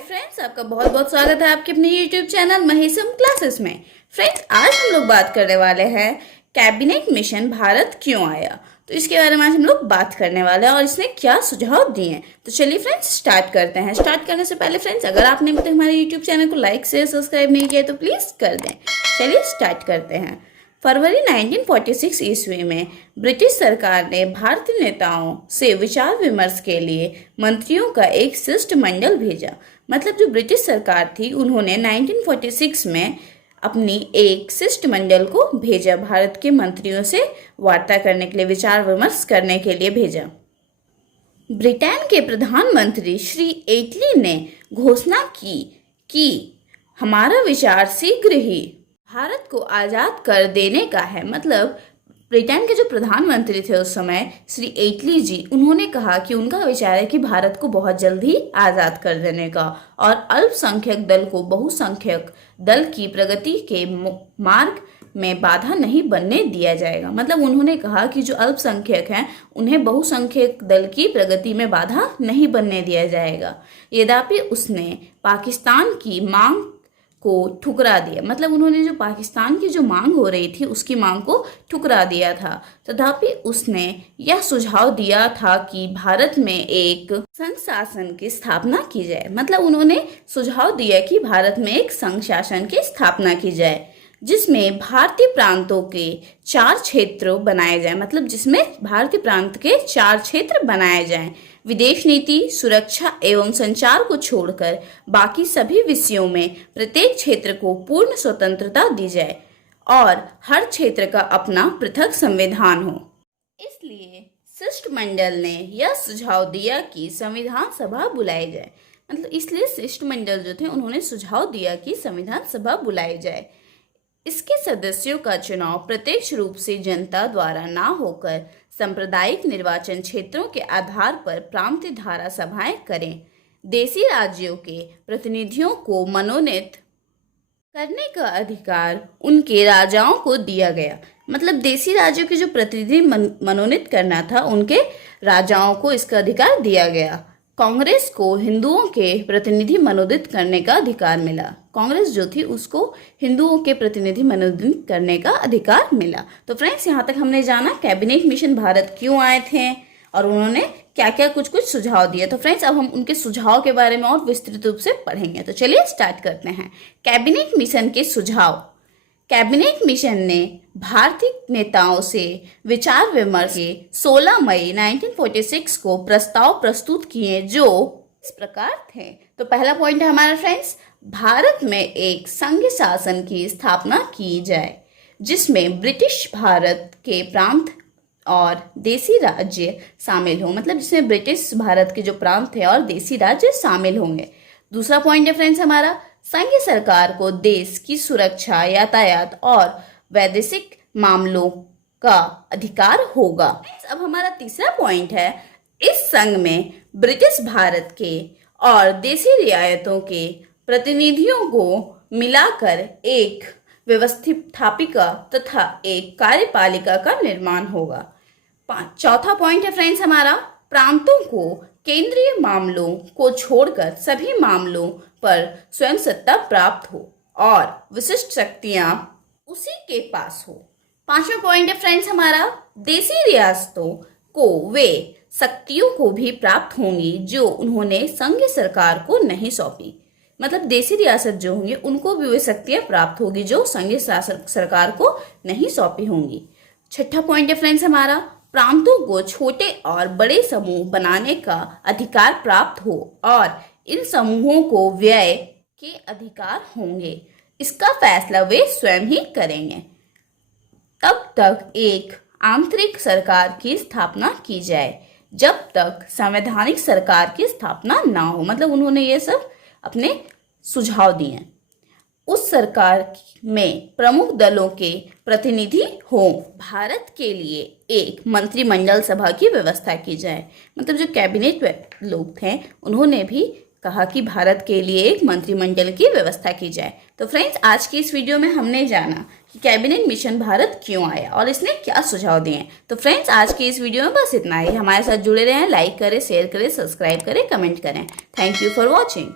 Friends, आपका बहुत बहुत स्वागत है आपके अपने यूट्यूब चैनल महेशम क्लासेस में। फ्रेंड्स, आज हम लोग बात करने वाले हैं कैबिनेट मिशन भारत क्यों आया। तो इसके बारे में आज हम लोग बात करने वाले हैं और इसने क्या सुझाव दिए हैं। तो चलिए फ्रेंड्स स्टार्ट करते हैं। स्टार्ट करने से पहले फ्रेंड्स, अगर आपने अभी तक हमारे यूट्यूब चैनल को लाइक शेयर सब्सक्राइब नहीं किया तो प्लीज़ कर दें। चलिए स्टार्ट करते हैं। फरवरी 1946 ईस्वी में ब्रिटिश सरकार ने भारतीय नेताओं से विचार विमर्श के लिए मंत्रियों का एक शिष्टमंडल भेजा। मतलब जो ब्रिटिश सरकार थी उन्होंने 1946 में अपनी एक शिष्टमंडल को भेजा, भारत के मंत्रियों से वार्ता करने के लिए, विचार विमर्श करने के लिए भेजा। ब्रिटेन के प्रधानमंत्री श्री एटली ने घोषणा की कि हमारा विचार शीघ्र ही भारत को आज़ाद कर देने का है। मतलब ब्रिटेन के जो प्रधानमंत्री थे उस समय श्री एटली जी, उन्होंने कहा कि उनका विचार है कि भारत को बहुत जल्द ही आज़ाद कर देने का और अल्पसंख्यक दल को बहुसंख्यक दल की प्रगति के मार्ग में बाधा नहीं बनने दिया जाएगा। मतलब उन्होंने कहा कि जो अल्पसंख्यक हैं उन्हें बहुसंख्यक दल की प्रगति में बाधा नहीं बनने दिया जाएगा। यद्यपि उसने पाकिस्तान की मांग को ठुकरा दिया। मतलब उन्होंने जो पाकिस्तान की जो मांग हो रही थी उसकी मांग को ठुकरा दिया था। तथापि उसने यह सुझाव दिया था कि भारत में एक संघ शासन की स्थापना की जाए। मतलब उन्होंने सुझाव दिया कि भारत में एक संघ शासन की स्थापना की जाए जिसमें भारतीय प्रांतों के 4 क्षेत्र बनाए जाएं। मतलब जिसमें भारतीय प्रांत के 4 क्षेत्र बनाए जाएं। विदेश नीति, सुरक्षा एवं संचार को छोड़कर बाकी सभी विषयों में प्रत्येक क्षेत्र को पूर्ण स्वतंत्रता दी जाए और हर क्षेत्र का अपना पृथक संविधान हो। इसलिए शिष्टमंडल ने यह सुझाव दिया कि संविधान सभा बुलाई जाए। मतलब इसलिए शिष्टमंडल जो थे उन्होंने सुझाव दिया कि संविधान सभा बुलाई जाए। इसके सदस्यों का चुनाव प्रत्यक्ष रूप से जनता द्वारा ना होकर सांप्रदायिक निर्वाचन क्षेत्रों के आधार पर प्रांतीय धारा सभाएं करें। देशी राज्यों के प्रतिनिधियों को मनोनीत करने का अधिकार उनके राजाओं को दिया गया। मतलब देशी राज्यों के जो प्रतिनिधि मनोनीत करना था उनके राजाओं को इसका अधिकार दिया गया। कांग्रेस को हिंदुओं के प्रतिनिधि मनोनीत करने का अधिकार मिला। कांग्रेस जो थी उसको हिंदुओं के प्रतिनिधि मनोनीत करने का अधिकार मिला। तो फ्रेंड्स, यहाँ तक हमने जाना कैबिनेट मिशन भारत क्यों आए थे और उन्होंने क्या क्या कुछ सुझाव दिए। तो फ्रेंड्स, अब हम उनके सुझाव के बारे में और विस्तृत रूप से पढ़ेंगे। तो चलिए स्टार्ट करते हैं। कैबिनेट मिशन के सुझाव। कैबिनेट मिशन ने भारतीय नेताओं से विचार विमर्श के 16 मई 1946 को प्रस्ताव प्रस्तुत किए जो इस प्रकार थे। तो पहला पॉइंट है हमारा फ्रेंड्स, भारत में एक संघ शासन की स्थापना की जाए जिसमें ब्रिटिश भारत के प्रांत और देशी राज्य शामिल हो। मतलब जिसमें ब्रिटिश भारत के जो प्रांत थे और देशी राज्य शामिल होंगे। दूसरा पॉइंट है फ्रेंड्स हमारा, संघ सरकार को देश की सुरक्षा, यातायात और वैदेशिक मामलों का अधिकार होगा। अब हमारा तीसरा पॉइंट है, इस संघ में ब्रिटिश भारत के और देशी रियायतों के प्रतिनिधियों को मिलाकर एक व्यवस्थापिका तथा एक कार्यपालिका का निर्माण होगा। चौथा पॉइंट है फ्रेंड्स हमारा, प्रांतों को केंद्रीय मामलों को छोड़कर सभी मामलों पर स्वयं सत्ता प्राप्त हो और विशिष्ट शक्तियां उसी के पास हो। पांचवा पॉइंट है फ्रेंड्स हमारा, देशी रियासतों को वे शक्तियों को भी प्राप्त होंगी जो उन्होंने संघ सरकार को नहीं सौंपी। मतलब देशी रियासत जो होंगी उनको भी वे शक्तियां प्राप्त होगी जो संघ सरकार को नहीं सौंपी होंगी। छठा पॉइंट है फ्रेंड्स हमारा, प्रांतों को छोटे और बड़े समूह बनाने का अधिकार प्राप्त हो और इन समूहों को व्यय के अधिकार होंगे। इसका फैसला वे स्वयं ही करेंगे। तब तक एक आंतरिक सरकार की स्थापना की जाए जब तक संवैधानिक सरकार की स्थापना ना हो। मतलब उन्होंने ये सब अपने सुझाव दिए। उस सरकार में प्रमुख दलों के प्रतिनिधि हों। भारत के लिए एक मंत्रिमंडल सभा की व्यवस्था की जाए। मतलब जो कैबिनेट लोग थे उन्होंने भी कहा कि भारत के लिए एक मंत्रिमंडल की व्यवस्था की जाए। तो फ्रेंड्स, आज की इस वीडियो में हमने जाना कि कैबिनेट मिशन भारत क्यों आया और इसने क्या सुझाव दिए। तो फ्रेंड्स, आज की इस वीडियो में बस इतना ही। हमारे साथ जुड़े रहें, लाइक करें, शेयर करें, सब्सक्राइब करें, कमेंट करें। Thank you for watching.